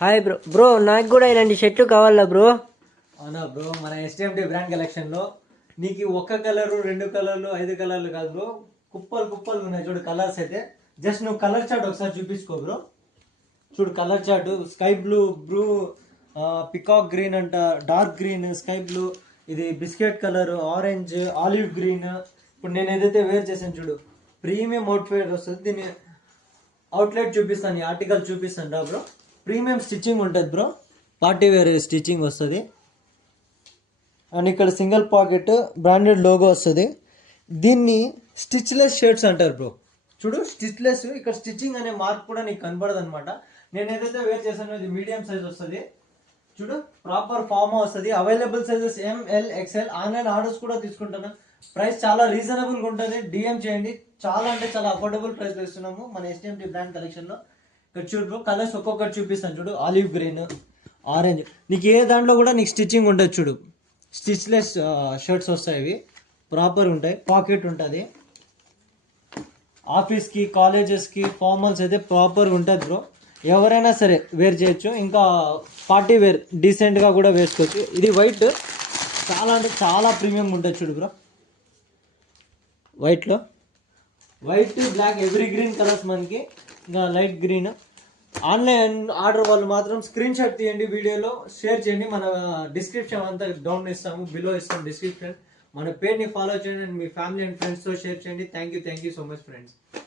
Hi bro. Bro నాకు కూడా ఇలాంటి షర్ట్లు కావాలా బ్రో? అవునా బ్రో, మన ఎస్టీఎంటీ బ్రాండ్ కలెక్షన్ లో నీకు ఒక్క కలరు, రెండు కలర్లు, 5 కలర్లు కాదు బ్రో, కుప్పలు కుప్పలు ఉన్నాయి చూడు కలర్స్ అయితే. జస్ట్ నువ్వు కలర్ చార్ట్ ఒకసారి చూపించుకో బ్రో. చూడు colour chart, sky blue, blue, peacock green అంట, డార్క్ గ్రీన్, స్కై బ్లూ, ఇది biscuit colour, orange, olive green. ఇప్పుడు నేను ఏదైతే వేర్ చేశాను చూడు, ప్రీమియం అవుట్ఫిట్ వస్తుంది. దీన్ని అవుట్లెట్ చూపిస్తాను, ఈ ఆర్టికల్ చూపిస్తాను రా బ్రో. ప్రీమియం స్టిచ్చింగ్ ఉంటుంది బ్రో, పార్టీ వేర్ స్టిచ్చింగ్ వస్తుంది. అండ్ ఇక్కడ సింగిల్ పాకెట్ బ్రాండెడ్ లోగో వస్తుంది. దీన్ని స్టిచ్లెస్ షర్ట్స్ అంటారు బ్రో. చూడు స్టిచ్లెస్, ఇక్కడ స్టిచ్చింగ్ అనే మార్క్ కూడా నీకు కనబడదు అనమాట. నేను ఏదైతే వేర్ చేశానో ఇది మీడియం సైజ్ వస్తుంది. చూడు ప్రాపర్ ఫార్మ్ వస్తుంది. Available sizes ML, XL. Online orders కూడా తీసుకుంటాను. ప్రైస్ చాలా రీజనబుల్గా ఉంటుంది. డిఎం చేయండి. చాలా అంటే చాలా అఫోర్డబుల్ ప్రైస్ ఇస్తున్నాము మన ఎస్టీఎంటీ బ్రాండ్ కలెక్షన్లో. ఇక్కడ చూడు బ్రో, కలర్స్ ఒక్కొక్కటి చూపిస్తాను చూడు. ఆలివ్ గ్రీన్, ఆరెంజ్, నీకు ఏ దాంట్లో కూడా నీకు స్టిచ్చింగ్ ఉంటుంది చూడు. స్టిచ్లెస్ షర్ట్స్ వస్తాయి, ఇవి ప్రాపర్ ఉంటాయి. పాకెట్ ఉంటుంది. ఆఫీస్కి, కాలేజెస్కి, ఫార్మల్స్ అయితే ప్రాపర్గా ఉంటుంది బ్రో. ఎవరైనా సరే వేర్ చేయొచ్చు. ఇంకా పార్టీ వేర్ డీసెంట్గా కూడా వేసుకోవచ్చు. ఇది వైట్, చాలా అంటే చాలా ప్రీమియం ఉంటుంది చూడు బ్రో. వైట్లో white, black, every green colours మనకి. ఇంకా లైట్ గ్రీన్. ఆన్లైన్ ఆర్డర్ వాళ్ళు మాత్రం స్క్రీన్ షాట్ తీయండి, వీడియోలో షేర్ చేయండి. మన డిస్క్రిప్షన్ అంతా డౌన్ ఇస్తాము, బిలో ఇస్తాము డిస్క్రిప్షన్. మన పేజ్ని ఫాలో చేయండి, మీ ఫ్యామిలీ అండ్ ఫ్రెండ్స్తో షేర్ చేయండి. Thank you so much friends.